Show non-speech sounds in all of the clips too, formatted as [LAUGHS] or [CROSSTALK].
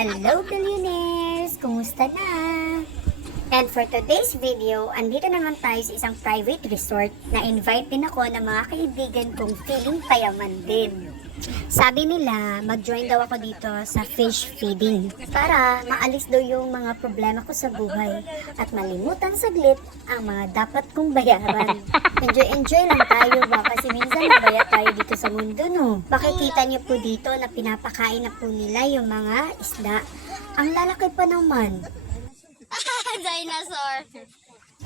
Hello, billionaires! Kumusta na? And for today's video, andito naman tayo sa isang private resort na invite din ako ng mga kaibigan kong feeling payaman din. Sabi nila, mag-join daw ako dito sa fish feeding para maalis daw yung mga problema ko sa buhay at malimutan saglit ang mga dapat kong bayaran. [LAUGHS] Enjoy-enjoy lang tayo ba kasi minsan nabaya tayo dito sa mundo no. Makikita niyo po dito na pinapakain na po nila yung mga isda. Ang lalaki pa naman. Dinosaur.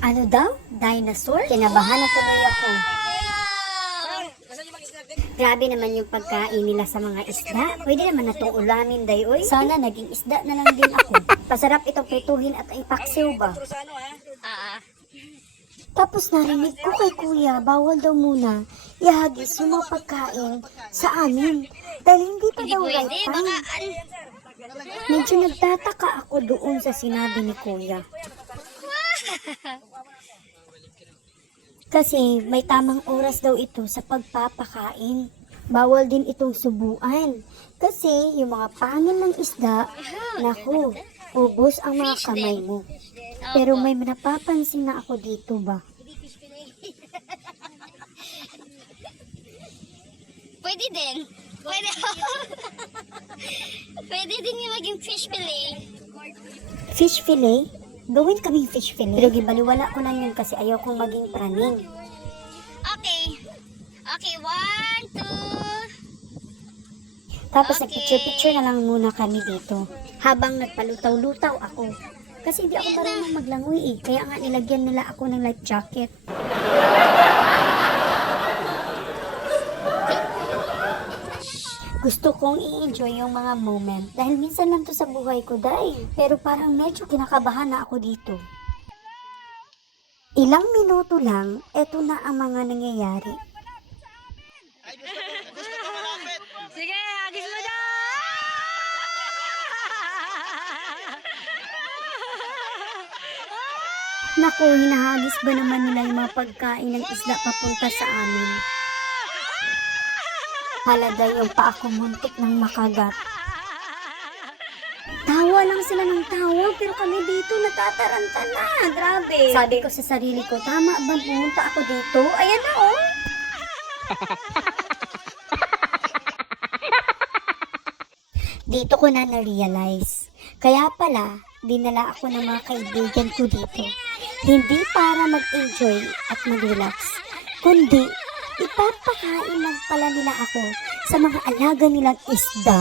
Ano daw? Dinosaur? Kinabahan na tuloy ako. Grabe naman yung pagkain nila sa mga isda. Pwede naman na itong ulamin, dayoy. Sana naging isda na lang din ako. Pasarap itong prituhin at ipaksiw ba? Ah, Tapos narinig ko kay kuya, bawal daw muna ihagis yung mga pagkain sa amin. Dahil hindi pa daw right time. Medyo nagtataka ako doon sa sinabi ni kuya. Kasi may tamang oras daw ito sa pagpapakain. Bawal din itong subuan. Kasi yung mga pangin ng isda, naku, ubos ang mga kamay mo. Pero may napapansin na ako dito ba? pwede din. Pwede. [LAUGHS] pwede din yung maging fish fillet. Fish fillet? Gawin kaming fish fillet. Pero gibaliwala ko lang yun kasi ayaw kong maging praning. Okay. Okay, one, two. Tapos Okay. nagpicture-picture na lang muna kami dito. Habang nagpalutaw-lutaw ako. Kasi hindi ako marunong maglangoy eh. Kaya nga nilagyan nila ako ng life jacket. Gusto kong i-enjoy yung mga moment dahil minsan lang to sa buhay ko dahil. Pero parang medyo kinakabahan na ako dito. Ilang minuto lang, eto na ang mga nangyayari. Sige, agis mo na! Naku, hinahagis ba naman nila yung mga pagkain ng isda papunta sa amin? Halaga yung pa ako muntik ng makagat. Tawa lang sila ng tawa, pero kami dito natataranta na. Grabe. Sabi ko sa sarili ko, tama ba pumunta ako dito? Ayan na oh. [LAUGHS] dito ko na na-realize. Kaya pala, dinala ako ng mga kaibigan ko dito. Hindi para mag-enjoy at mag-relax, kundi ipapakain lang pala nila ako sa mga alaga nilang isda.